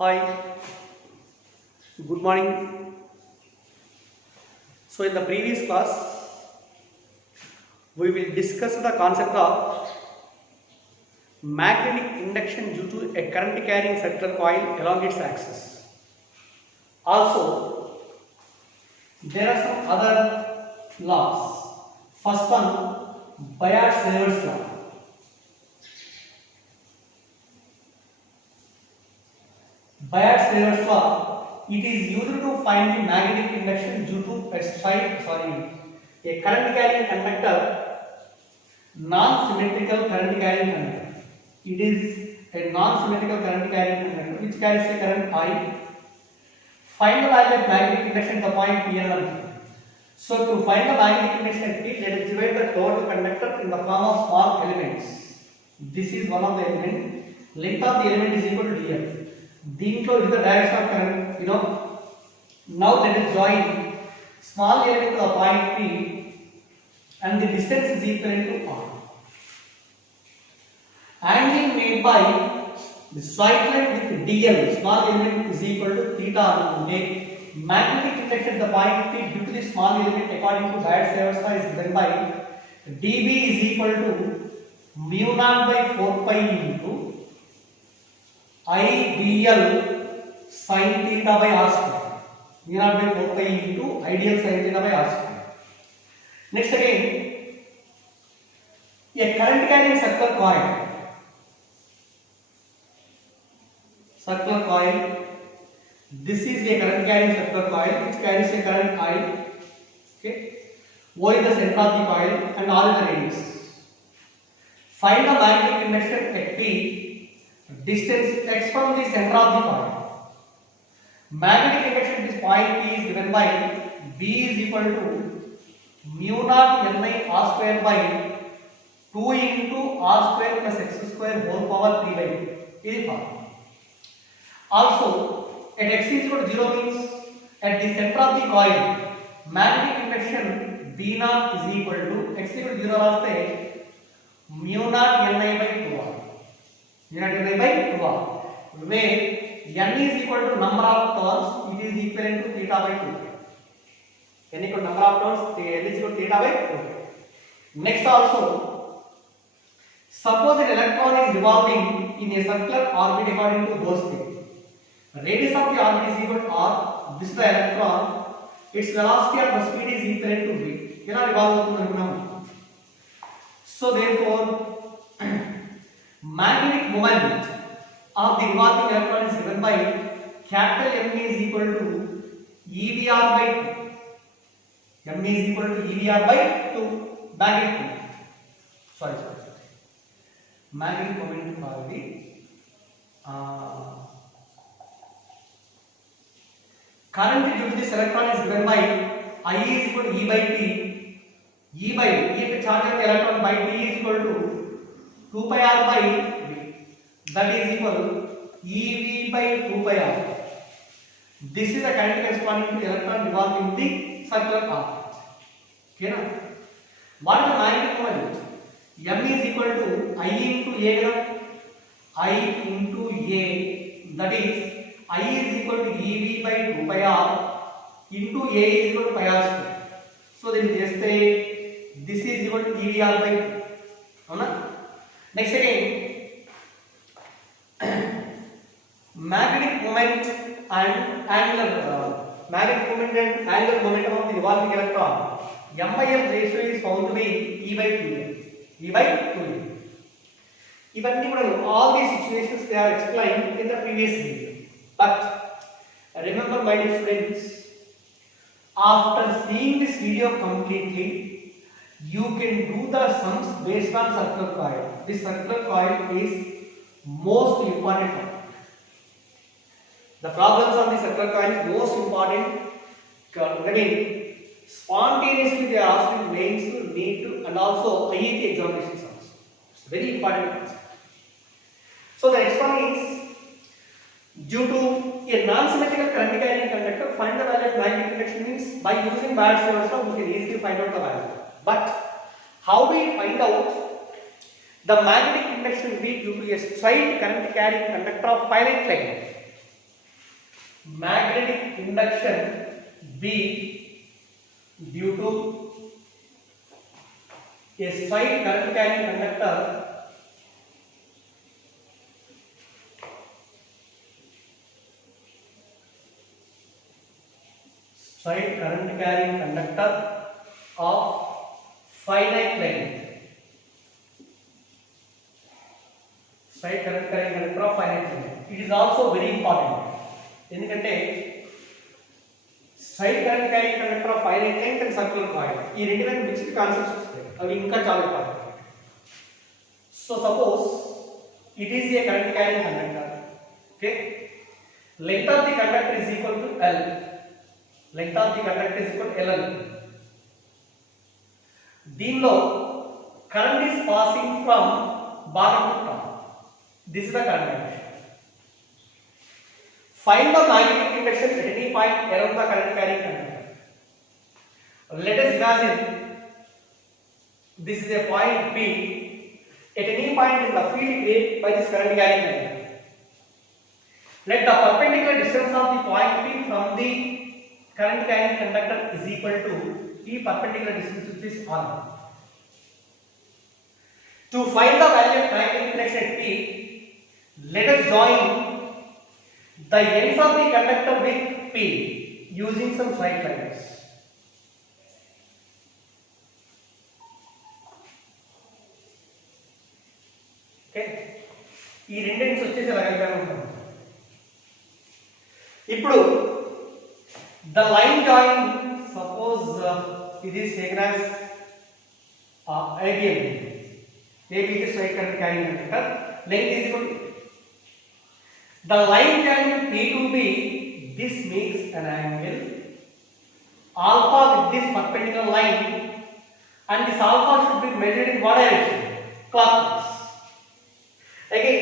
Hi, good morning. So, in the previous class, we will discuss the concept of magnetic induction due to a current carrying circular coil along its axis. Also, there are some other laws. First one, Bayes-Rever's law. Bayes-Rever's law, it is used to find the magnetic induction due to a current carrying conductor, non-symmetrical current carrying conductor. It is a non-symmetrical current carrying conductor which carries a current I. Find the value of magnetic induction at the point P and Q. So to find the magnetic induction at P, let us divide the total conductor in the form of small elements. This is one of the element. Length of the element is equal to dl. దీంట్లో is the direction of current, now let us join small element to the point P and the distance is equivalent to r. Angle made by the straight line with dl, small element is equal to theta అనుకుంటే magnetic induction at the point P due to the small element according to Bayes-Rever's law is given by dB is equal to mu naught by 4 pi into I dl sin theta by r square. Mu naught by 4 pi into ideal sin theta by r square. Next again, a current carrying circular coil. This is a current carrying circular coil which carries a current I. Okay. O is the center of the coil and R is the radius. Find the magnetic induction at P, distance x from the center of the coil. Magnetic induction at this point P is given by B is equal to mu naught Ni R square by 2 into R square plus x square whole power 3 by 2. This is formula. Also, at x is equal to 0 means at the center of the coil, magnetic induction B naught is equal to x equal to 0 raste mu naught Ni by 2r. Mu naught Ni by 2r. Where N is equal to number of turns, it is equivalent to theta by 2. N equal to number of turns, N is equal to theta by 2. Next also, suppose an electron is revolving in a circular orbit according to Bohr's theory. Radius of the orbit is equal to r. This is the electron. Its velocity or the speed is equivalent to v. Ela revolve avutundi anukunnam. So therefore, magnetic moment of the revolving electron is given by capital M is equal to EVR by 2. M is equal to EVR by 2. Magnetic moment. Sorry. Magnetic moment for the current due to this electron is given by I is equal to E by T. E by E the charge of the electron by T is equal to 2 pi r by V. That is equal to EV by 2 pi r. This is the current corresponding to electron revolving the circular orbit. Okay na? What is the magnetic moment? M is equal to I into A. I into A. That is I is equal to EV by 2 pi r into A is equal to pi r square. So then this is equal to EVR by 2. Avuna? Next again, magnetic moment and angular momentum of the revolving electron. M by L ratio is found to be E by 2A. All these situations they are explained in the previous video. But remember, my dear friends, after seeing this video completely, you can do the sums based on circular coil. This circular coil is most important topic. The problems on the circular coil is most important. Again, spontaneously they are asked in mains, NEET, and also IET examinations also. It's very important concept. So the next one is, due to a non-symmetrical current carrying conductor, find the value of magnetic induction means by using Bayes-Rever's law we can easily find out the value. But how do we find out the magnetic induction will be due to a straight current carrying conductor of finite length? magnetic induction B due to a straight current carrying conductor of finite length. Straight current carrying conductor of finite length. It is also very important. ఎందుకంటే straight current carrying conductor of finite length and circular coil ఈ రెండు దగ్గర mixed concepts వస్తాయి. అవి ఇంకా చాలా important. So suppose it is a current carrying conductor. Okay, length of the conductor is equal to L. Length of the conductor is equal to L. దీనిలో current is passing from bottom to top. This is the current direction. Find the magnetic induction at any point around the current carrying conductor. Let us imagine this is a point P. At any point in the field created by this current carrying conductor, let the perpendicular distance of the point P from the current carrying conductor is equal to the perpendicular distance which is R. To find the value of magnetic induction at P, let us join the ends of the conductor with P using some straight lines. Okay, ఈ రెండు ends వచ్చేసి లైన్గా ఉంటుంది. ఇప్పుడు the line join, suppose it is taken as ABM. AB is straight current carrying conductor. Length is equal to the line joining P to B. This makes an angle alpha with this perpendicular line, and this alpha should be measured in what direction? Clockwise. Again,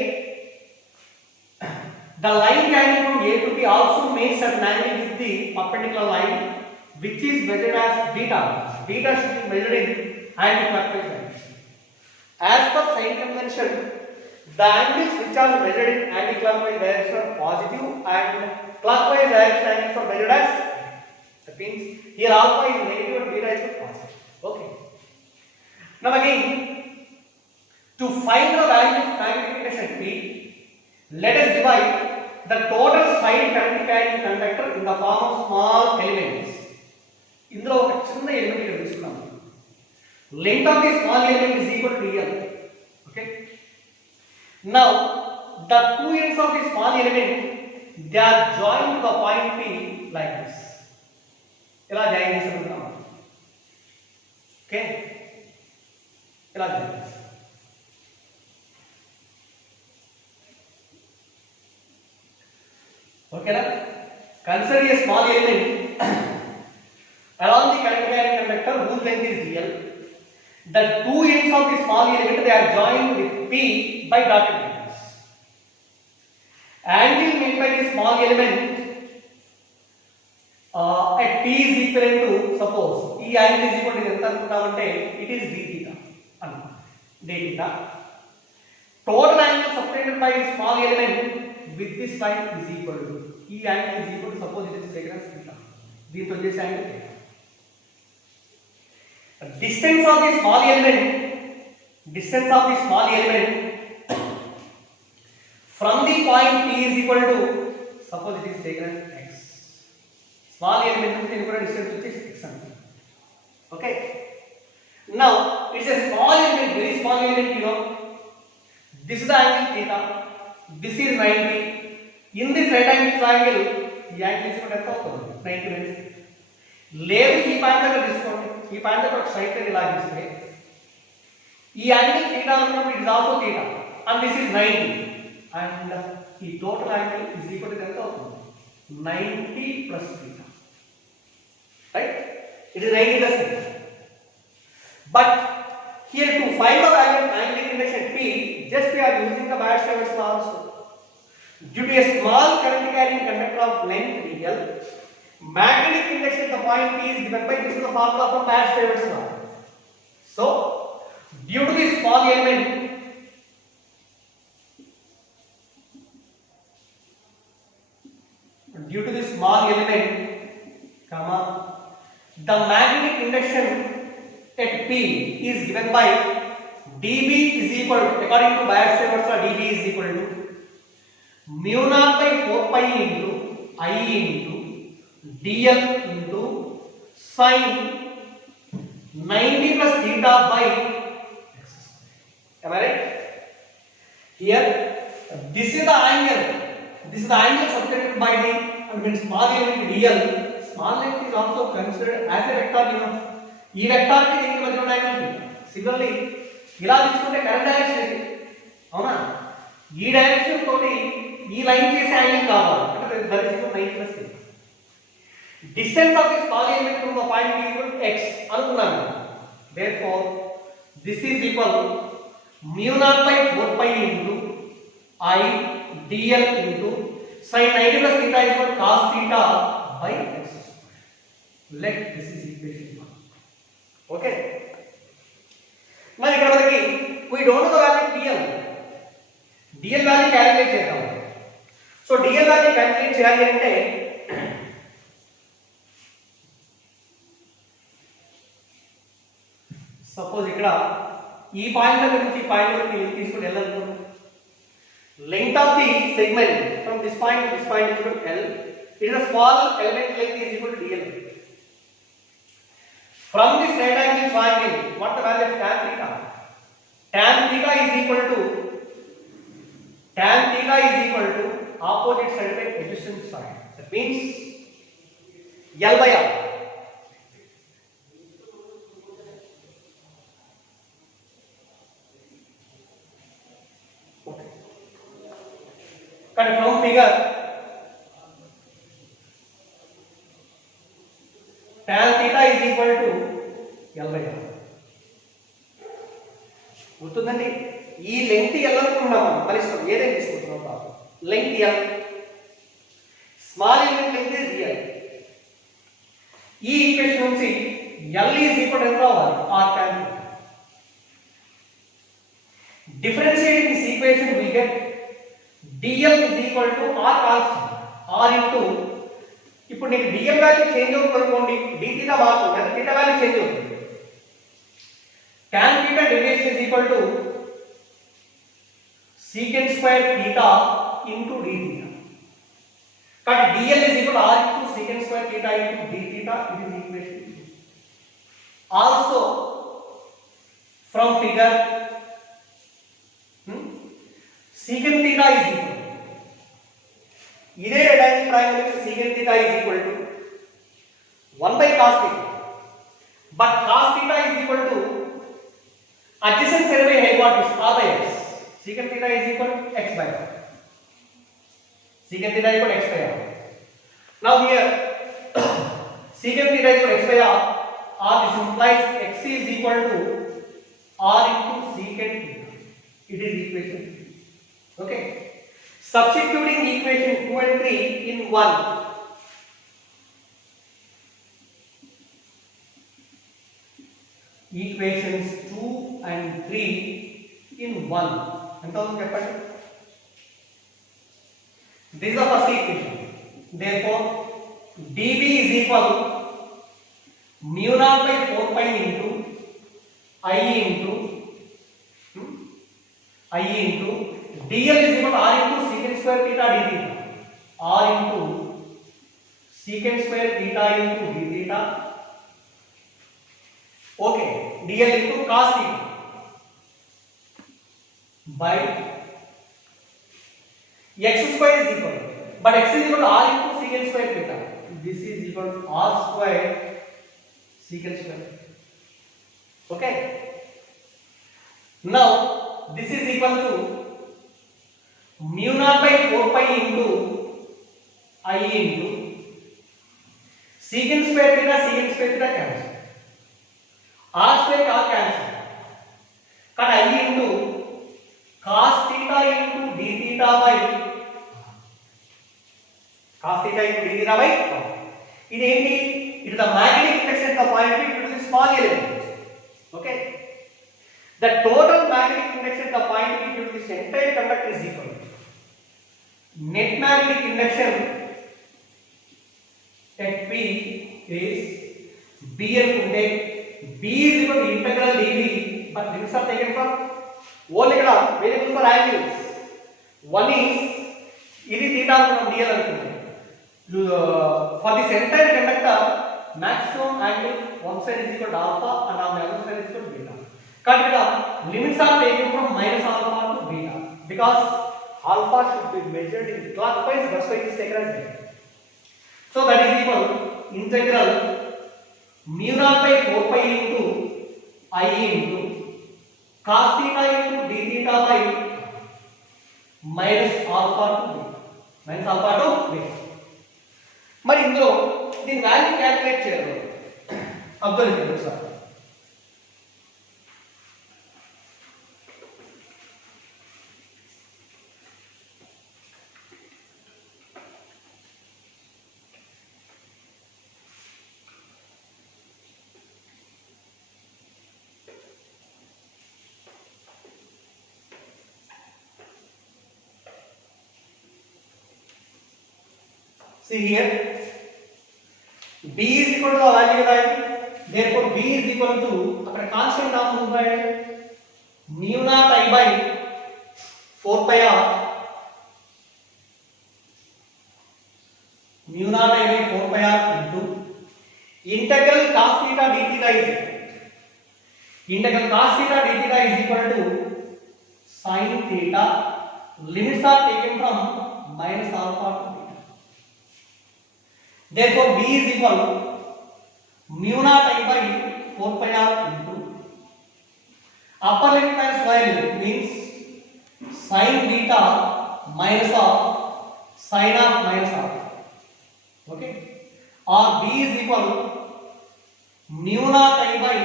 the line joining from A to B also makes an angle with the perpendicular line, which is measured as beta. Beta should be measured in anti-clockwise direction. As per sign convention, the angles which are measured in anti-clockwise direction are positive, and clockwise direction angles are measured as, that means here alpha is negative and beta is positive. Okay. Now again, to find the value of magnetic induction P, let us divide the total straight current carrying conductor in the form of small elements. ఇందులో ఒక చిన్న element ఇక్కడ తీసుకున్నాం. Length of the small element is equal to L. Okay. Now the two ends of the small element, they are joined to the point P like this. ఇలా join చేసుకుంటాం. Okay, ఇలా join చేస్తాం. ఓకేనా? Consider a small element along the current carrying conductor whose length is L. The two ends of the small element, they are joined with P by dotted lines. Angle made by the small element at P is equal to, suppose E angle is equal to ఎంత అనుకుంటామంటే it is d theta అన్నమాట. d theta. Total angle subtended by the small element with this line is equal to E angle is equal to, suppose it is taken as theta. దీంతో చేసే angle theta. Distance of the small element from the point P is equal to, suppose it is taken as x. Small element నుంచి కూడా distance which is x అండి. Okay. Now it is a small element, very small element, you know. This is the angle theta. This is 90. In this right angle triangle, ఈ angle is ఎంత అవుతుంది? 90 degrees. లేదు, ఈ point దగ్గర తీసుకోండి. ఈ point దగ్గర ఒక స్ట్రైట్ లైన్ ఇలా గీస్తే ఈ యాంగిల్ θ అనుకున్నప్పుడు it is also θ, and this is 90, and ఈ total angle is equal to ఎంత అవుతుంది? 90 plus θ, right? It is 90 plus θ. But here to find the value of magnetic induction P, just we are using the Bart-Savart law also. Due to a small current carrying conductor of length L, magnetic induction at the point P is given by, this is the formula from Bart-Savart law. So due to this small element, due to this small element, comma, the magnetic induction at P is given by dB is equal to, according to Biot-Savart law, dB is equal to mu naught by 4 pi into I into dl into sin 90 plus theta by x square. Am I right? Here, this is the angle. This is the angle subtended by the small element dl. Small length is also considered as a vector. You know, ఈ vector కి దీనికి మధ్య ఉన్న angle similarly ఇలా తీసుకుంటే current direction ఇది అవునా ఈ డైరెక్షన్ తోటి ఈ లైన్ చేసే యాంగిల్ కావాలి అంటే that is 90 plus distance of the small element from the point P equal to x అనుకున్నాను therefore this is equal mu naught by 4 pi into I dl into sin 90 plus theta is equal to cos theta by x square. Let this is equation 1. Okay. మరి ఇక్కడ మనకి we don't know the value of dl. dl value calculate చేద్దాం. So dl value calculate చేయాలి అంటే suppose ఇక్కడ ఈ point దగ్గర నుంచి ఈ పాయింట్ వరకు తీసుకొని వెళ్ళాలనుకుంటున్నాం. Length of the segment from this point to this point is equal to L. It is a small element length is equal to dl. From this right angle triangle, what the value of tan theta? Tan theta is equal to opposite side by adjacent side. That means L by R. But from figure, tan theta is equal to L by R. గుర్తుందండి ఈ length L అనుకున్నాం మనం పరిస్థితి ఏదైనా తీసుకుంటున్నాం కాదు length L small element length is dl ఈ equation నుంచి L ఈజ్ ఈక్వల్ టు ఎంత అవ్వాలి r tan differentiating this equation we get dl is equal to r constant r into ఇప్పుడు నీకు dl వాల్యూ చేంజ్ అవుతుంది అనుకోండి d θ మారుతుంది అంటే θ వాల్యూ చేంజ్ అవుతుంది tan theta derivation is equal to secant square theta into d theta but dl is equal to r into secant square theta into d theta. It is equation 2. Also from figure secant theta is equal इधे right angle triangle में secant theta is equal to 1 by cos theta but cos theta is equal to adjacent side by hypotenuse r by x. Secant theta is equal to x by r. Secant theta is equal to x by r. Now here secant theta is equal to x by r. This implies x is equal to r into secant theta. It is equation 3. Okay. Substituting equation 2 and 3 in 1. Equations 2 and 3 in 1. ఎంత అవుతుంది చెప్పండి this is the first equation. Therefore dB is equal mu naught by 4 pi into I into dl is equal to r into secant square theta d theta. R into secant square theta into d theta. Okay, dl into cos theta by x square is equal, but x is equal to r into secant square theta. This is equal to r square secant square. Okay. Now this is equal to mu naught by 4 pi into I into secant square theta cancel. R square r cancel. Cut I into cos theta into d theta by cos theta into d theta by ఇది ఏంటి it is the magnetic induction of the point P to the small element. Okay. The total magnetic induction of the point P to this entire conductor is equal. Net magnetic induction at P is B అనుకుంటే B is equal to integral dV, but limits are taken from only ఇక్కడ variable for angles. One is ఇది theta అనుకున్నాం dl అనుకుంటే. For this entire conductor, maximum angle one side is equal to alpha and on the other side is equal to beta. But here limits are taken from minus alpha to beta because alpha should be measured in clockwise. That's why it is taken as beta. So that is equal integral mu naught by 4 pi into I into cos theta into d theta by minus alpha to beta. మరి ఇందులో దీని value calculate చేయాలి. Observe చేయండి ఒకసారి. See here, B is equal to the value right. Therefore, B is equal to अपने constant term होगा है mu naught I by 4 pi r. Mu naught I by 4 pi r into integral cos theta d theta is integral cos theta d theta is equal to sin theta. Limits are taken from minus alpha to beta. Therefore, B is equal mu naught I by 4 pi r into upper limit minus lower limit means sin beta minus of sin of minus of. Okay, or B is equal mu naught I by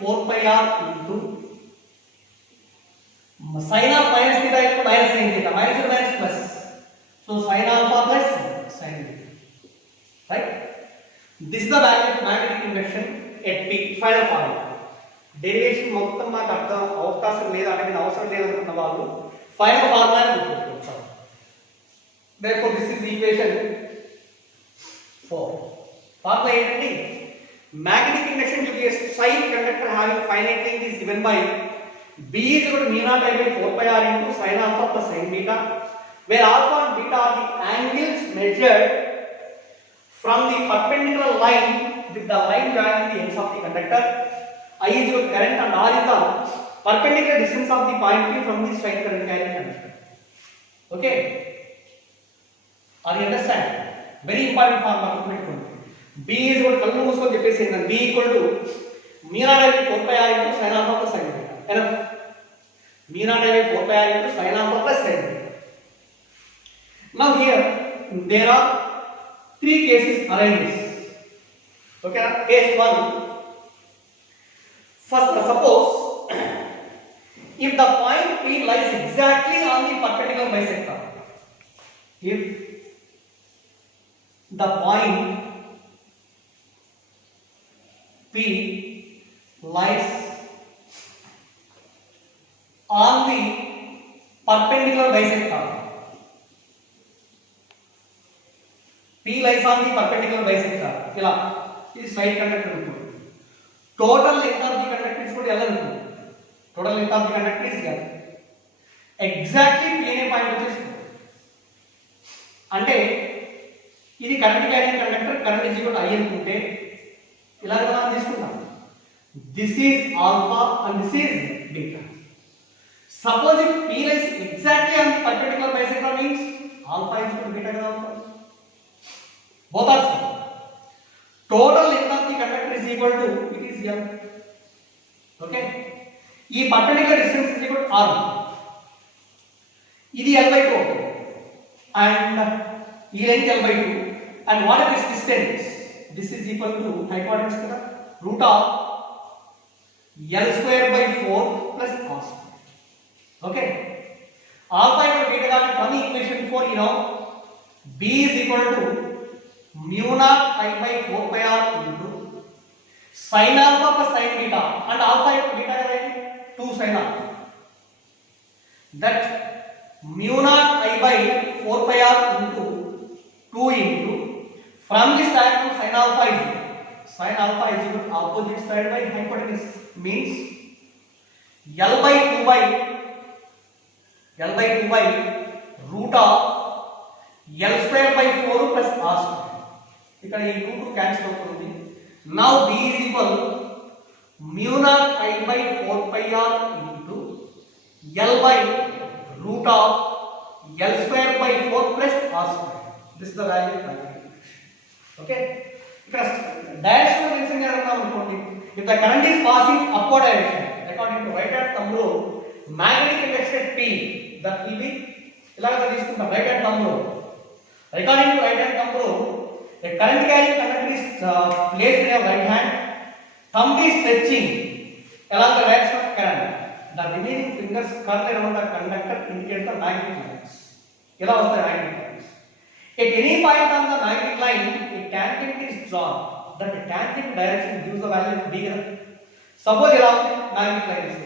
4 pi r into sin of minus theta into minus sin theta, minus to minus plus, so sin alpha plus sin beta. Right? This is the value of magnetic induction at P. Final formula. Derivation మొత్తం మాకు అర్థం అవకాశం లేదు అంటే నేను అవసరం లేదనుకున్న వాళ్ళు final formula గుర్తుపెట్టుకోవచ్చు. Therefore, this is equation 4. Formula ఏంటంటే magnetic induction to be a straight conductor having finite length is given by B is equal to mu naught I by 4 pi r into sin alpha plus sin beta, where alpha and beta are the angles measured from the perpendicular line with the line joining the ends of the conductor. I is your current and R is the perpendicular distance of the point P from the straight current carrying conductor. Okay? Are you understand? Very important formula. B is equal to kallu musko cheppesi B equal to mu naught by 4 pi r into sin alpha plus sin beta. Enough. Mu naught by 4 pi r into sin alpha plus sin beta. Now here there are three cases arise. Okay, case 1. First, suppose if the point P lies exactly on the perpendicular bisector. If the point P lies on the perpendicular bisector. P lies on the perpendicular bisector. ఇలా ఇది straight conductor అనుకోండి. Total length of the conductor is కూడా ఎలా అనుకోండి. Total length of the conductor is ఎలా exactly P అనే point వచ్చేసి అంటే ఇది current carrying conductor, current is equal to I అనుకుంటే ఇలా మనం తీసుకుంటాం. This is alpha and this is beta. Suppose if P lies exactly on the perpendicular bisector means alpha is equal to beta కదా అవుతుంది. Both are same. Total length of the conductor is equal to it is L. Okay. ఈ perpendicular distance is equal to R. ఇది L by 2 and ఈ length L by 2 and what is this distance? This is equal to hypotenuse kada root of L square by 4 plus cos. Okay. Alpha equal to beta got from the equation 4 you know B is equal to mu naught I by 4 pi r into sin alpha plus sin beta and alpha equal to beta is 2 sin alpha. That mu naught I by 4 pi r into 2 into From this diagram, sin alpha is equal to opposite side by hypotenuse, means L by 2 by root of L square by 4 plus R square. ఇక్కడ ఈ 2 cancel అవుతుంది. Now B is equal mu naught I by 4 pi R into L by root of L square by 4 plus R square. This is the value of magnetic. Okay. ఇక్కడ direction mention చేయాలనుకున్నాం అనుకోండి. If the current is passing upward direction, according to right hand thumb rule, magnetic induction P, that will be ఇలాగ తీసుకుంటాం right hand thumb rule. According to right hand thumb rule, a current carrying conductor is placed in your right hand. Thumb is stretching along the direction of current. The remaining fingers curl around the conductor indicate the magnetic lines. ఇలా వస్తాయి magnetic lines. At any point on the magnetic line, a tangent is drawn. That tangent direction gives the value of D. Suppose ఇలా magnetic lines.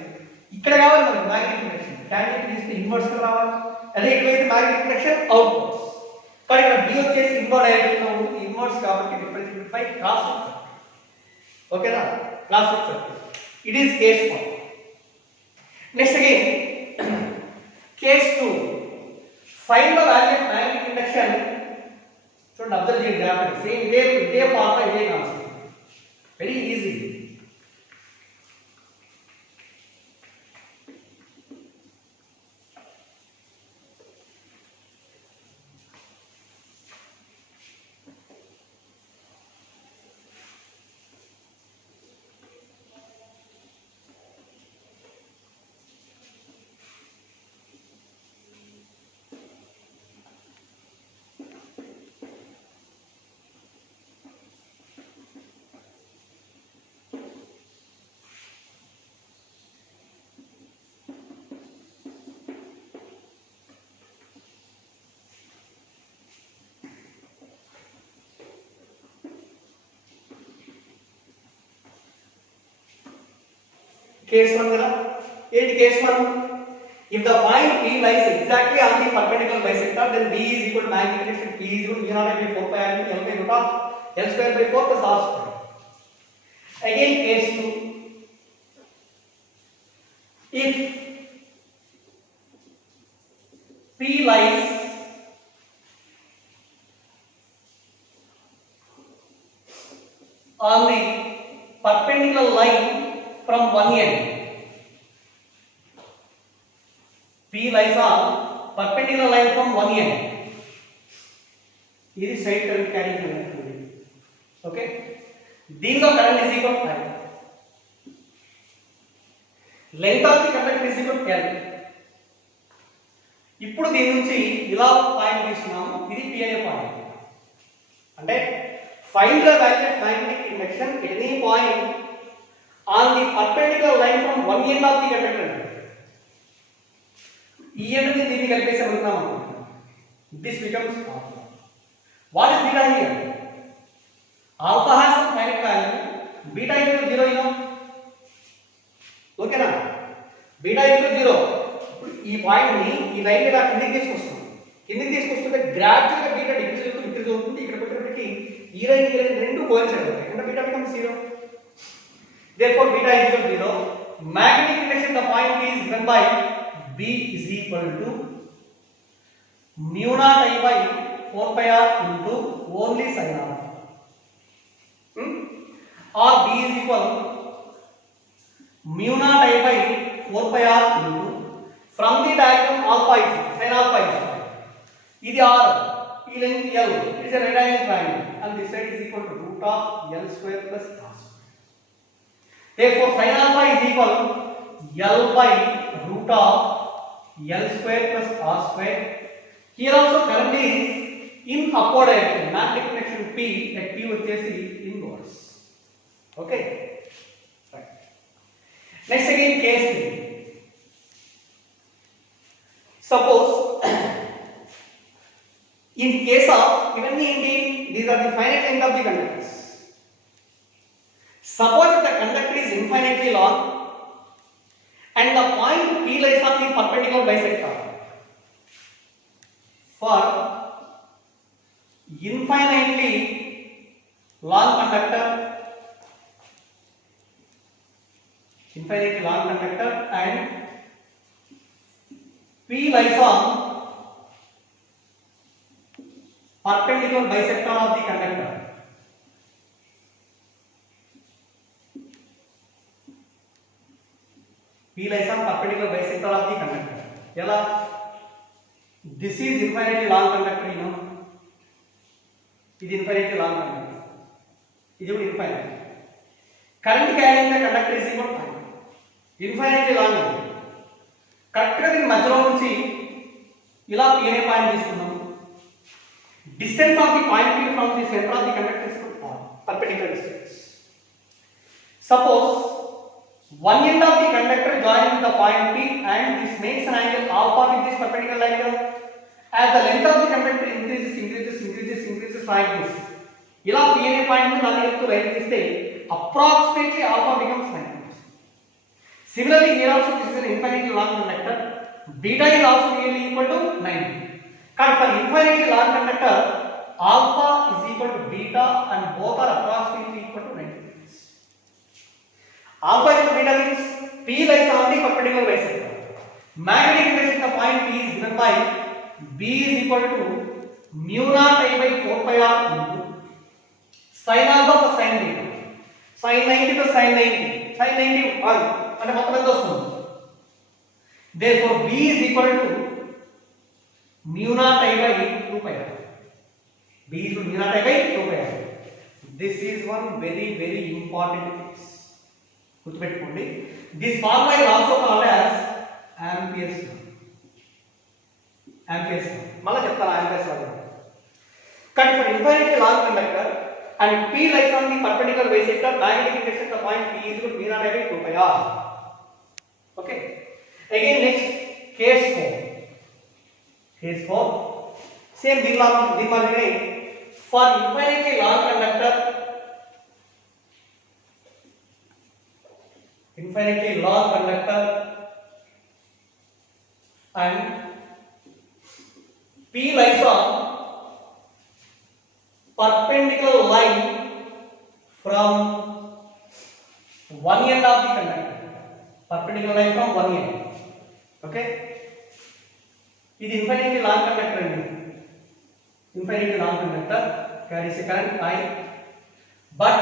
ఇక్కడ కావాలి మనకు magnetic direction. Tangent తీస్తే inverse గా రావాలి. అదే ఇటువైపు magnetic direction outwards. కానీ ఇక్కడ D వచ్చేసి ఇన్వర్స్ డైరెక్షన్ లో ఉంటుంది. ఇన్వర్స్ కాబట్టి రిప్రజెంటెడ్ బై క్రాస్ సర్కిల్. ఓకేనా? Cross circle. It is case 1. Next again case 2. Find the value of magnetic induction. చూడండి, అబ్జర్వ్ చేయండి గ్రాఫ్. సేమ్ ఇదే ఫార్ములా, ఇదే కాన్సెప్ట్. Very easy. Case 1 కదా. ఏంటి case 1? If the point P lies exactly on the perpendicular bisector, then B is equal to magnetic induction P is equal to mu naught by 4 pi R into L by root of L square by 4 plus R square. Again case 2. If P lies on the perpendicular line from one end, P lies on perpendicular line from one end. This is side current carrying conductor. Okay, దీనిలో current is equal to I. Length of the conductor is equal to L. ఇప్పుడు దీని నుంచి ఇలా point తీసుకున్నాము. ఇది P అనే point. అంటే find the value of magnetic induction at any point on the perpendicular line from one end of the conductor. ఈ end ని దీన్ని కలిపేసామనుకున్నాం. This becomes alpha. What is beta here? Alpha has some magnetic value. Beta is equal to 0, you know. ఓకేనా? Beta is equal to 0. ఇప్పుడు ఈ point ని ఈ line ఇలా కిందకి తీసుకొస్తాం. కిందకి తీసుకొస్తుంటే గ్రాడ్యువల్ గా బీటా డిక్రీజ్ అవుతుంది. ఇక్కడ పెట్టేటప్పటికి ఈ లైన్ రెండు కోయిన్సైడ్ అవుతాయి. అంటే beta becomes 0. Therefore beta is equal to 0. Magnetic induction, the point is given by B is equal to mu naught I by 4 pi R into only sin alpha. Or B is equal mu naught I by 4 pi R into, from the diagram alpha is sin alpha is ఇది R, ఈ length L, it is a right angle triangle and this side is equal to root of L square plus R square. Therefore sin alpha is equal L by root of L square plus R square. Here also current is in upward direction. Magnetic induction P at P వచ్చేసి inwards. Okay. Right. Next again case 3. Suppose in case of ఇవన్నీ ఏంటి? These are the finite length of the conductors. Suppose if the conductor is infinitely long and the point P lies on the perpendicular bisector. For infinitely long conductor, infinitely long conductor, and P lies on perpendicular bisector of the conductor. P lies on perpendicular bisector of the conductor. Yala, this is infinitely long conductor, you know. It is infinitely long conductor. It is infinite. Current carrying the conductor is equal to infinitely long. కరెక్ట్గా దీని మధ్యలో నుంచి ఇలా P అనే point తీసుకున్నాం. Distance of the point P from the center of the conductor is perpendicular distance. Suppose one end of the conductor joins the point P and this makes an angle alpha with this perpendicular angle. As the length of the conductor increases like this. ఇలా P అనే point ని దాని ఎత్తు line తీస్తే approximately alpha becomes 9. Similarly, here also this is an infinitely long conductor. Beta is also nearly equal to 9. But for infinitely long conductor, alpha is equal to beta and both are approximately equal to 90 degrees. Alpha is beta means P lies on the perpendicular bisector. Magnetic intention at the point P is given by B is equal to mu naught I by 4 pi r into sin alpha plus sin beta. Sin 90 plus sin 90. Sin 90 1. అంటే మొత్తం ఎంత వస్తుంది? Therefore B is equal to mu naught I by 2 pi r. B is equal to mu naught I by 2 pi r. This is one very important case. గుర్తుపెట్టుకోండి. This formula is also called as Ampere's law. Ampere's law. మళ్ళీ చెప్తాను Ampere's law. కానీ for infinitely long conductor and P lies on the perpendicular bisector, magnetic intention at the point P is equal to mu naught I by 2 pi r. Okay. Again next case 4. Case 4. Same dimagine for infinitely long conductor and P lies on perpendicular line from one end of the conductor. Perpendicular line from one end. Okay. It is infinitely long conductor. Infinitely long conductor carries a current I. But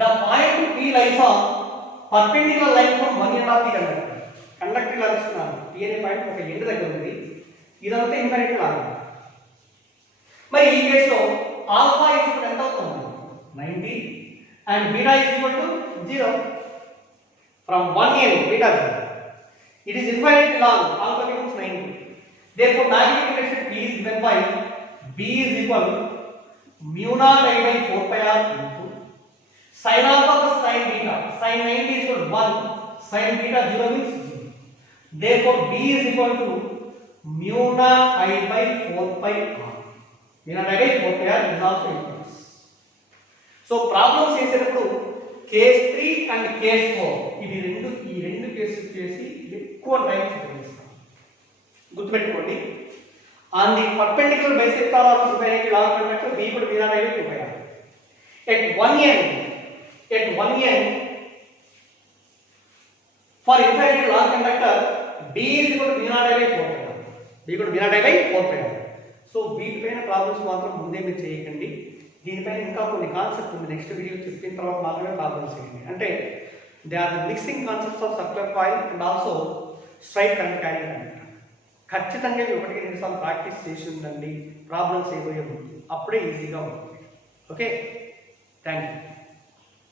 the point P lies on perpendicular line from one end of the conductor. Conductor ఇలా తీసుకున్నాను. P అనే point ఒక end దగ్గర ఉంది. ఇదంతా infinity లాగా. మరి ఈ కేసులో ఆల్ఫా ఈజ్ ఈక్వల్ ఎంత అవుతుంది? 90 and beta is equal to 0. From one end beta 0. It is infinitely long. Alpha becomes 90. Therefore, magnetic intention P is given by B is equal to mu naught I by 4 pi r into sin alpha plus sin beta. Sin 90 is equal to 1. Sin beta 0 means 0. Therefore, B is equal to mu naught I by 4 pi r. Mu naught I by 4 pi r is also equal. So, problems చేసేటప్పుడు case 3 and case 4 ఈ రెండు కేసులు చేసి ఎక్కువ time ఉపయోగిస్తాం. గుర్తుపెట్టుకోండి. On the perpendicular bisector of infinitely long conductor B equal to mu naught I by 2 pi r. At one end for infinitely long conductor B is equal to mu naught I by 4 pi r. B equal to mu naught I by 4 pi r. So వీటిపైన problems మాత్రం ముందే మీరు చేయకండి. దీనిపైన ఇంకా కొన్ని concept ఉంది. Next video చెప్పిన తర్వాత మాత్రమే ప్రాబ్లమ్స్ చేయండి. అంటే they are the mixing concepts of circular coil and also straight current carrying conductor. ఖచ్చితంగా ఒకటికి 2 సార్లు ప్రాక్టీస్ చేసి ఉండండి. ప్రాబ్లమ్స్ ఏవో అప్పుడే ఈజీగా ఉంటుంది. Okay, thank you.